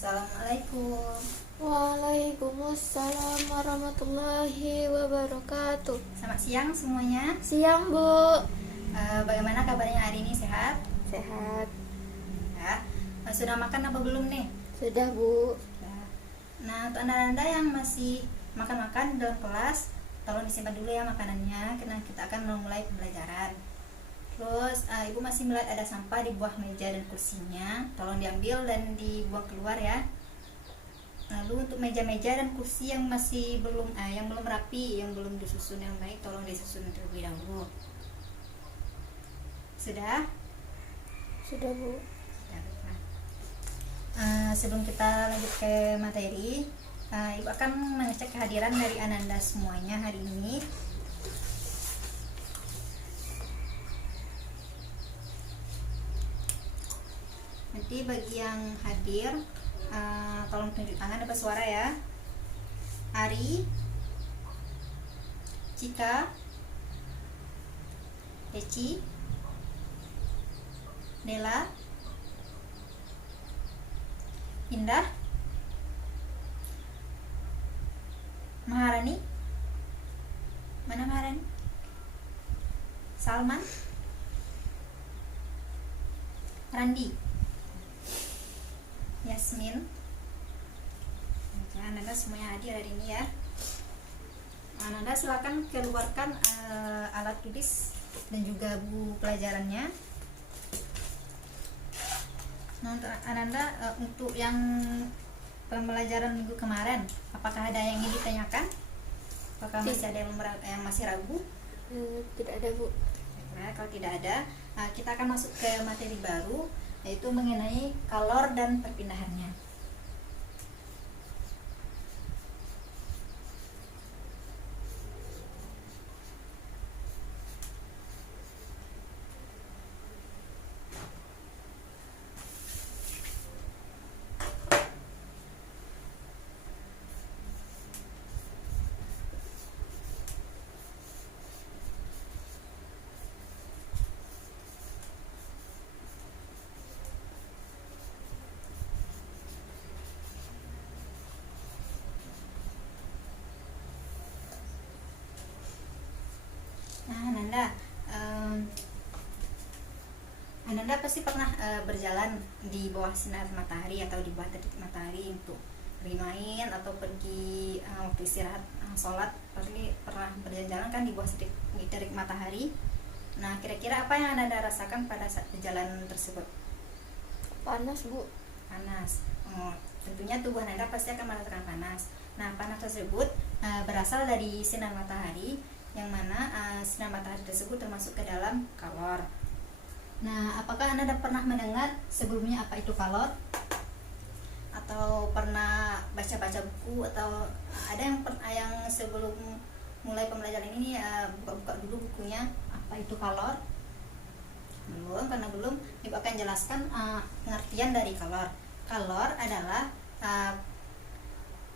Assalamualaikum. Waalaikumsalam warahmatullahi wabarakatuh. Selamat siang semuanya. Siang, Bu. Bagaimana kabarnya hari ini? Sehat? Sehat. Ya. Sudah makan apa belum nih? Sudah, Bu. Ya. Nah, untuk anda-anda yang masih makan-makan dalam kelas, tolong disimpan dulu ya makanannya, karena kita akan memulai pembelajaran. Terus ibu masih melihat ada sampah di bawah meja dan kursinya, tolong diambil dan dibuang keluar ya. Lalu untuk meja-meja dan kursi yang masih belum rapi, yang belum disusun yang baik, tolong disusun terlebih dahulu. Sudah? Sudah, Bu. Sebelum kita lanjut ke materi, ibu akan mengecek kehadiran dari Ananda semuanya hari ini. Nanti bagi yang hadir, tolong tunjuk tangan dapat suara ya. Ari, Cika, Deci, Nela, Indah, Maharani, mana Maharani? Salman, Randi, Yasmin. Ananda semuanya hadir hari ini ya. Ananda silakan keluarkan alat tulis dan juga buku pelajarannya. Nah, untuk Ananda, untuk yang pembelajaran minggu kemarin, apakah ada yang ingin ditanyakan? Apakah masih ada yang masih ragu? Tidak ada, Bu. Nah, kalau tidak ada, kita akan masuk ke materi baru, yaitu mengenai kalor dan perpindahannya. Nah, Ananda pasti pernah berjalan di bawah sinar matahari atau di bawah terik matahari untuk bermain atau pergi waktu istirahat, sholat, pasti pernah berjalan kan di bawah terik matahari. Nah, kira-kira apa yang Ananda rasakan pada saat perjalanan tersebut? Panas, Bu. Panas. Tentunya tubuh Ananda pasti akan merasakan panas. Nah, panas tersebut berasal dari sinar matahari, yang mana sinar matahari tersebut termasuk ke dalam kalor. Nah, apakah Anda pernah mendengar sebelumnya apa itu kalor? Atau pernah baca-baca buku, atau ada yang sebelum mulai pembelajaran ini buka-buka dulu bukunya apa itu kalor? Belum, karena belum, Ibu akan jelaskan pengertian dari kalor. Kalor adalah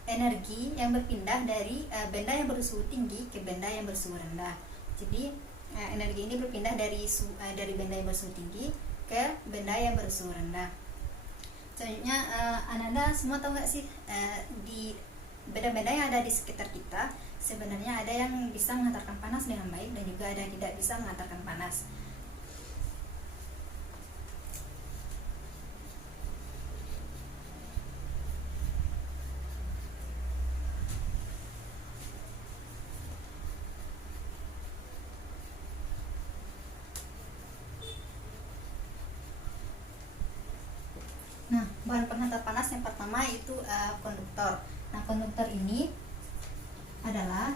energi yang berpindah dari benda yang bersuhu tinggi ke benda yang bersuhu rendah. Jadi energi ini berpindah dari benda yang bersuhu tinggi ke benda yang bersuhu rendah. Selanjutnya, Ananda semua tahu nggak sih, di benda-benda yang ada di sekitar kita sebenarnya ada yang bisa mengantarkan panas dengan baik dan juga ada yang tidak bisa mengantarkan panas. Nah, bahan penghantar panas yang pertama itu konduktor. Nah, konduktor ini adalah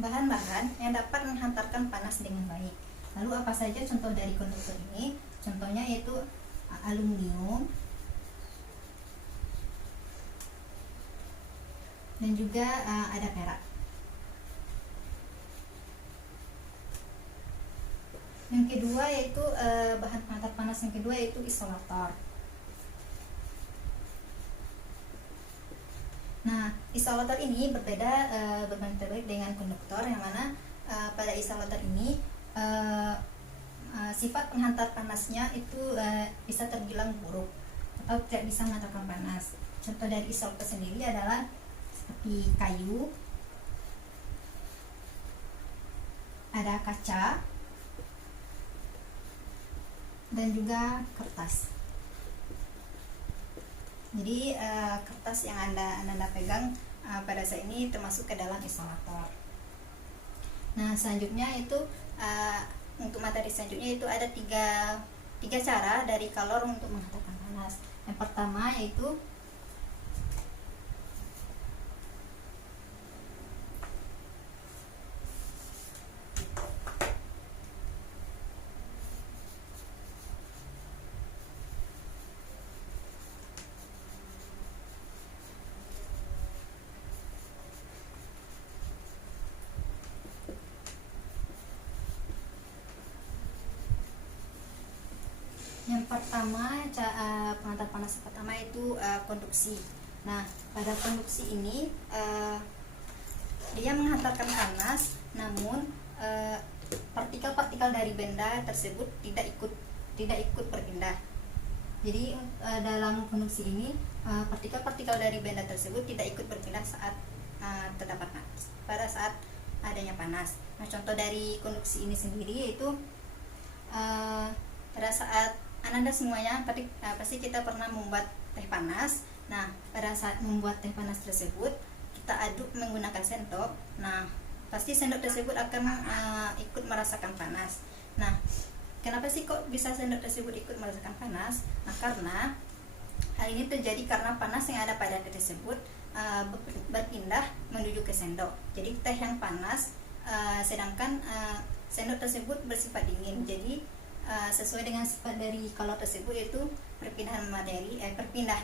bahan-bahan yang dapat menghantarkan panas dengan baik. Lalu apa saja contoh dari konduktor ini? Contohnya yaitu aluminium dan juga ada perak. Yang kedua yaitu bahan penghantar panas yang kedua yaitu isolator. Nah, isolator ini berbeda terbalik dengan konduktor, yang mana pada isolator ini sifat penghantar panasnya itu bisa terbilang buruk atau tidak bisa menghantarkan panas. Contoh dari isoter sendiri adalah seperti kayu, ada kaca, dan juga kertas. Jadi kertas yang anda pegang pada saat ini termasuk ke dalam isolator. Nah, selanjutnya itu untuk materi selanjutnya itu ada tiga cara dari kalor untuk menghantarkan panas. Yang pertama yaitu penghantar panas pertama itu konduksi. Nah, pada konduksi ini dia menghantarkan panas, namun partikel-partikel dari benda tersebut tidak ikut berpindah. Jadi dalam konduksi ini partikel-partikel dari benda tersebut tidak ikut berpindah saat terdapat panas, pada saat adanya panas. Nah, contoh dari konduksi ini sendiri yaitu pada saat Ananda semuanya pasti kita pernah membuat teh panas. Nah, pada saat membuat teh panas tersebut kita aduk menggunakan sendok. Nah, pasti sendok tersebut akan ikut merasakan panas. Nah, kenapa sih kok bisa sendok tersebut ikut merasakan panas? Nah, karena hal ini terjadi karena panas yang ada pada teh tersebut berpindah menuju ke sendok. Jadi teh yang panas, sedangkan sendok tersebut bersifat dingin. Jadi sesuai dengan sifat dari kalor tersebut yaitu perpindahan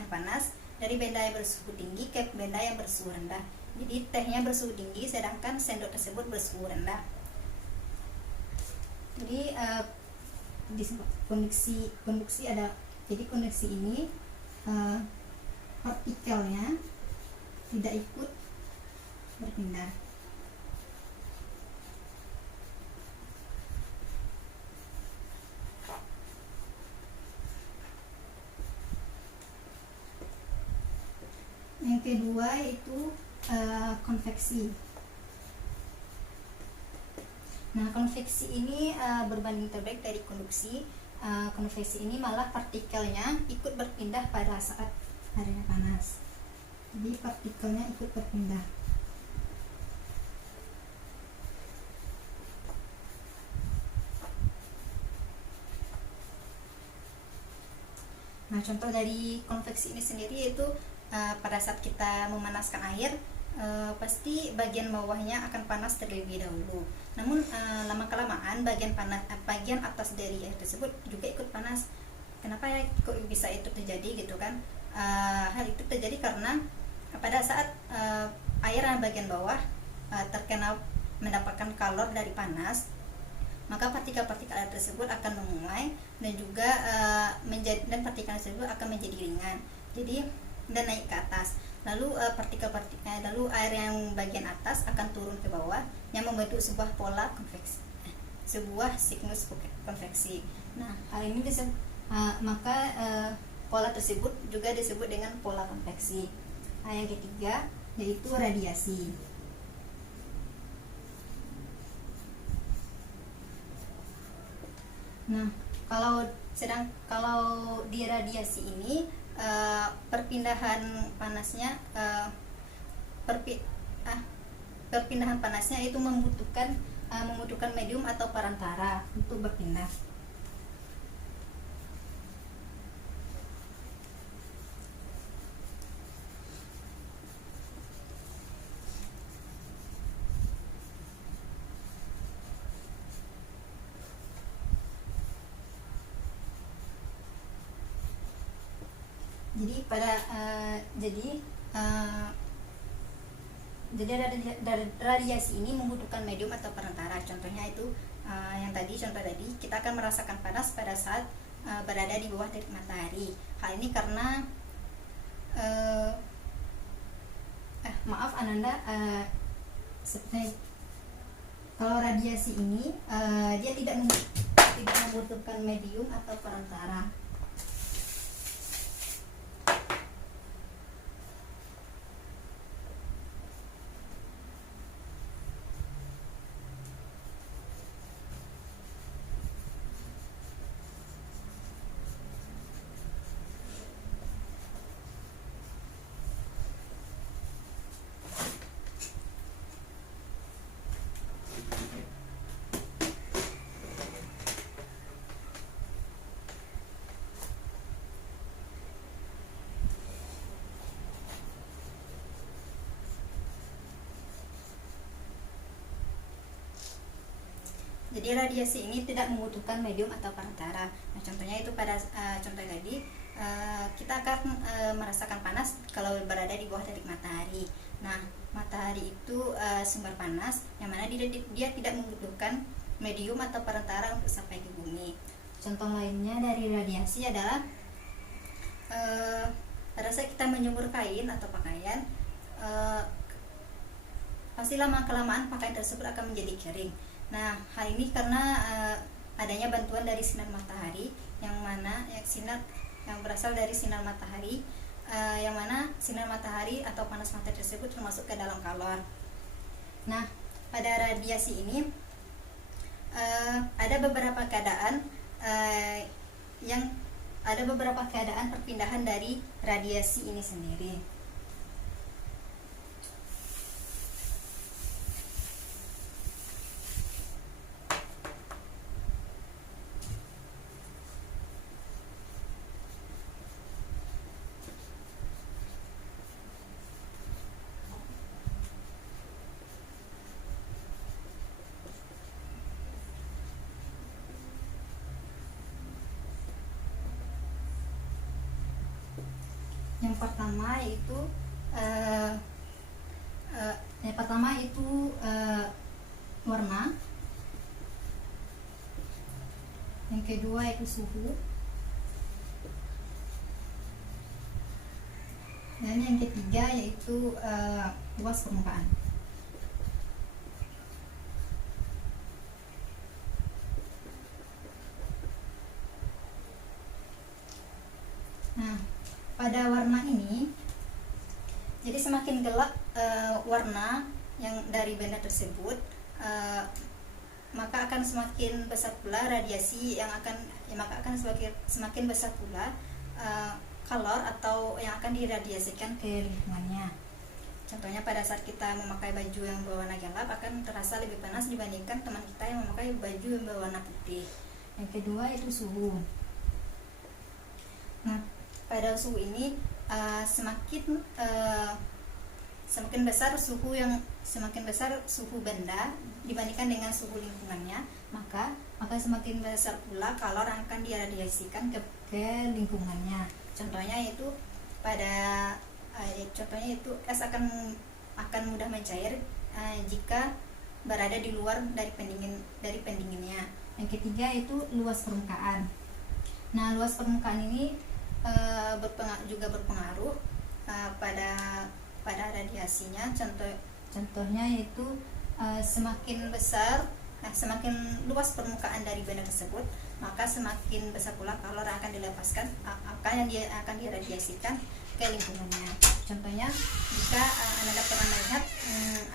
panas dari benda yang bersuhu tinggi ke benda yang bersuhu rendah. Jadi tehnya bersuhu tinggi sedangkan sendok tersebut bersuhu rendah. Jadi konduksi ada, jadi konduksi ini partikelnya tidak ikut berpindah. Yang kedua yaitu konveksi. Nah, konveksi ini berbanding terbalik dari konduksi. Konveksi ini malah partikelnya ikut berpindah pada saat adanya panas. Jadi partikelnya ikut berpindah. Nah, contoh dari konveksi ini sendiri yaitu pada saat kita memanaskan air, pasti bagian bawahnya akan panas terlebih dahulu. Namun lama kelamaan bagian atas dari air tersebut juga ikut panas. Kenapa ya kok bisa itu terjadi gitu kan? Hal itu terjadi karena pada saat air yang bagian bawah terkena mendapatkan kalor dari panas, maka partikel-partikel air tersebut akan mengurai dan juga partikel tersebut akan menjadi ringan. Jadi dan naik ke atas. Lalu lalu air yang bagian atas akan turun ke bawah yang membentuk sebuah pola konveksi, sebuah siklus konveksi. Nah, hal ini maka pola tersebut juga disebut dengan pola konveksi. Nah, yang ketiga yaitu radiasi. Nah, kalau di radiasi ini perpindahan panasnya itu membutuhkan medium atau perantara untuk berpindah. Jadi radiasi ini membutuhkan medium atau perantara. Contohnya itu contoh tadi kita akan merasakan panas pada saat berada di bawah terik matahari. Hal ini karena maaf Ananda, seperti kalau radiasi ini dia tidak tidak membutuhkan medium atau perantara. Jadi radiasi ini tidak membutuhkan medium atau perantara. Nah, contohnya itu pada contoh tadi kita akan merasakan panas kalau berada di bawah terik matahari. Nah, matahari itu sumber panas yang mana dia tidak membutuhkan medium atau perantara untuk sampai ke bumi. Contoh lainnya dari radiasi adalah pada saat kita menjemur kain atau pakaian, pasti lama-kelamaan pakaian tersebut akan menjadi kering. Nah, hal ini karena adanya bantuan dari sinar matahari, yang mana sinar yang berasal dari sinar matahari, yang mana sinar matahari atau panas matahari tersebut termasuk ke dalam kalor. Nah, pada radiasi ini ada beberapa keadaan perpindahan dari radiasi ini sendiri. Yang pertama itu warna. Yang kedua itu suhu. Dan yang ketiga yaitu luas permukaan. Nah, pada warna ini, jadi semakin gelap warna yang dari benda tersebut, maka akan semakin besar pula radiasi maka akan semakin besar pula kalor atau yang akan diradiasikan ke lingkungannya. Contohnya pada saat kita memakai baju yang berwarna gelap akan terasa lebih panas dibandingkan teman kita yang memakai baju yang berwarna putih. Yang kedua itu suhu. Nah, pada suhu ini semakin besar suhu benda dibandingkan dengan suhu lingkungannya, maka semakin besar pula kalor yang akan diradiasikan ke lingkungannya. Contohnya itu es akan mudah mencair jika berada di luar dari pendinginnya. Yang ketiga itu luas permukaan. Nah, luas permukaan ini juga berpengaruh pada radiasinya. Contohnya yaitu semakin luas permukaan dari benda tersebut, maka semakin besar pula kalor yang akan dilepaskan, akan diradiasikan ke lingkungannya. Contohnya, jika Anda pernah melihat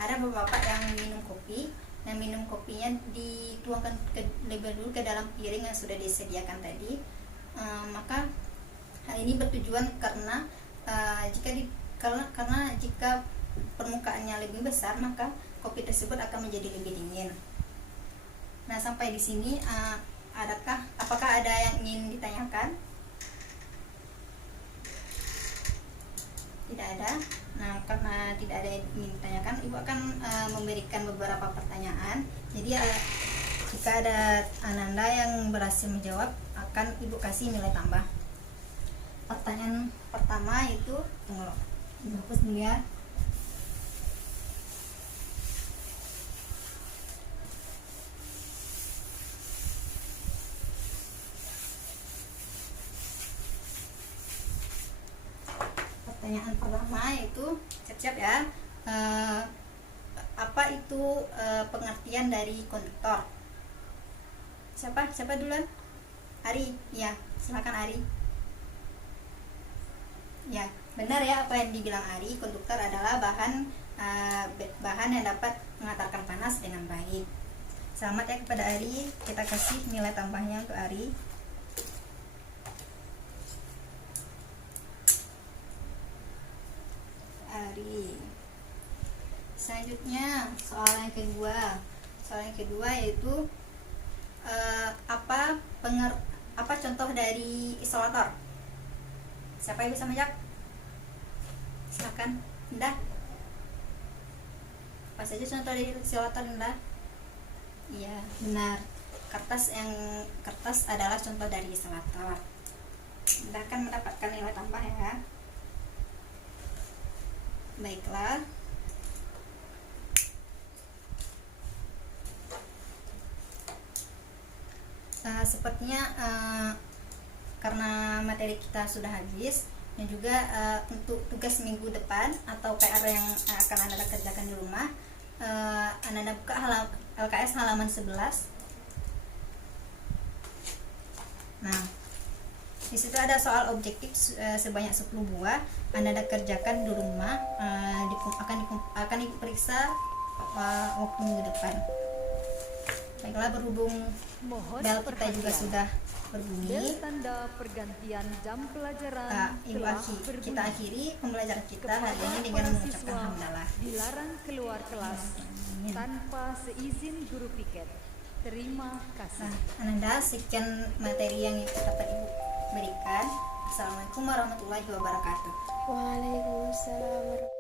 ada bapak yang minum kopi, dan minum kopinya dituangkan lebih dulu ke dalam piring yang sudah disediakan tadi, maka hal ini bertujuan karena jika permukaannya lebih besar, maka kopi tersebut akan menjadi lebih dingin. Nah, sampai di sini apakah ada yang ingin ditanyakan? Tidak ada. Nah, karena tidak ada yang ingin ditanyakan, Ibu akan memberikan beberapa pertanyaan. Jadi jika ada Ananda yang berhasil menjawab, akan Ibu kasih nilai tambah. Pertanyaan pertama itu, tunggu, hapus dulu ya. Pertanyaan pertama itu, siap-siap ya. Apa itu pengertian dari konduktor? Siapa duluan? Ari. Ya, silakan Ari. Ya, benar ya apa yang dibilang Ari. Konduktor adalah bahan yang dapat mengantarkan panas dengan baik. Selamat ya kepada Ari. Kita kasih nilai tambahnya untuk Ari. Selanjutnya soal yang kedua yaitu apa contoh dari isolator? Siapa yang bisa menjawab? Silakan, Indah. Apa saja contoh dari isolator, Indah? Iya, benar. Kertas adalah contoh dari isolator. Indah akan mendapatkan nilai tambah ya. Baiklah. Sepertinya karena materi kita sudah habis dan juga untuk tugas minggu depan atau PR yang akan Anda kerjakan di rumah, Anda buka LKS halaman 11. Nah, di situ ada soal objektif sebanyak 10 buah. Anda kerjakan di rumah, akan diperiksa waktu minggu depan. Baiklah, berhubung bel kita juga sudah berbunyi, tanda pergantian jam pelajaran kita akhiri pembelajaran kita hari ini dengan mengucapkan hamdalah. Dilarang keluar kelas tanpa seizin guru piket. Terima kasih. Ananda, sekian materi yang dapat Ibu berikan. Assalamualaikum warahmatullahi wabarakatuh. Waalaikumsalam warahmatullahi wabarakatuh.